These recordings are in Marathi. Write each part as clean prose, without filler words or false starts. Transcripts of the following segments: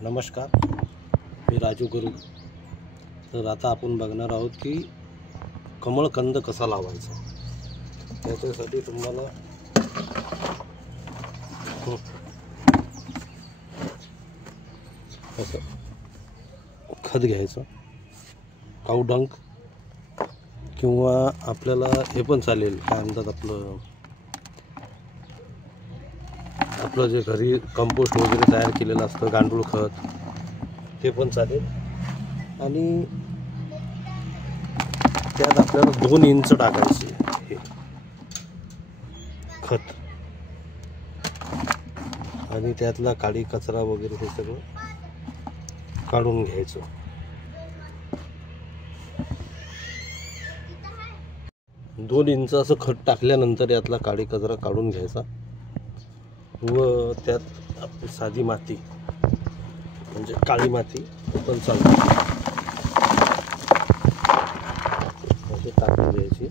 नमस्कार, मी राजू गुरु। तर आता आपण बघणार आहोत की कमळकंद कसा लावायचा। त्याच्यासाठी तुम्हाला असं खत घ्यायचं, काऊ डंक, किंवा आपल्याला हे पण चालेल, काय म्हणतात आपलं जे घरी कंपोस्ट वगैरे तयार केलेलं असतं, गांडूळ खत, ते पण चालेल। आणि त्यात आपल्याला 2 इंच टाकायचे हे खत, आणि त्यातला काळी कचरा वगैरे हे सगळं काढून घ्यायचं। 2 इंच असं खत टाकल्यानंतर यातला काळी कचरा काढून घ्यायचा व त्यात आपली साधी माती म्हणजे काळी माती पण चालते अशी टाकून द्यायची।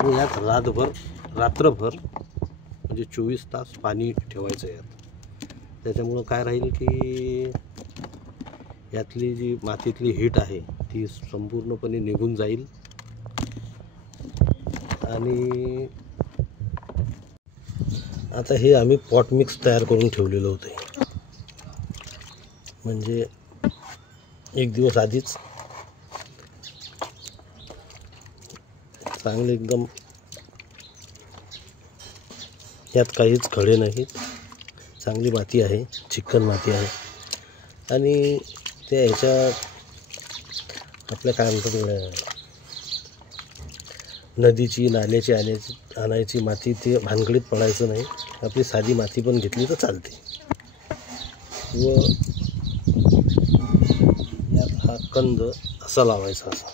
व यात रात्रभर म्हणजे 24 तास पाणी ठेवायचं यात। त्याच्यामुळं काय राहील की यातली जी मातीतली हीट आहे ती संपूर्णपणे निघून जाईल। आणि आता हे आम्ही पॉट मिक्स तयार करून ठेवलेलं होतं, म्हणजे 1 दिवस आधीच चांगले एकदम, यात काहीच खडे नाहीत, चांगली माती आहे, चिकन माती आहे। आणि त्या ह्याच्यात आपल्या काय म्हणतात, नदीची नाल्याची आणायची माती ते भानगडीत पडायचं नाही, आपली साधी माती पण घेतली तर चालते। व यात हा कंद असा लावायचा, असा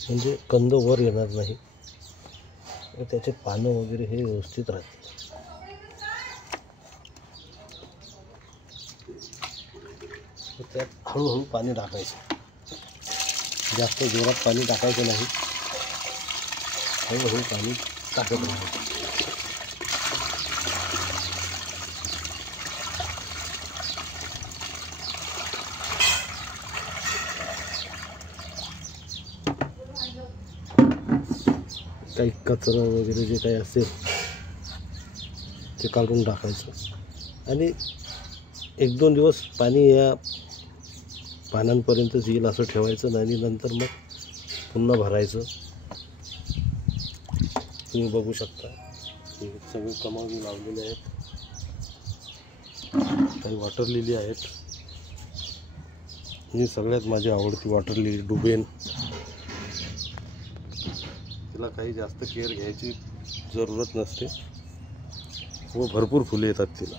म्हणजे कंद वर येणार नाही व त्याचे पानं वगैरे हे व्यवस्थित राहतील। त्यात हळूहळू पाणी टाकायचं, जास्त जोरात पाणी टाकायचं नाही, हळूहळू पाणी टाकत राहायचं। काही कचरा वगैरे जे काही असेल ते काढून टाकायचं। आणि 1-2 दिवस पाणी या पानांपर्यंत येईल असं ठेवायचं, आणि नंतर मग पुन्हा भरायचं। तुम्ही बघू शकता हे सगळे कमळ मी लावलेले आहेत, काही वॉटर लिली आहेत। ही सगळ्यात माझी आवडती वॉटर लिली, डुबेन। तिला काही जास्त केअर घ्यायची जरूरत नसते व भरपूर फुले येतात तिला।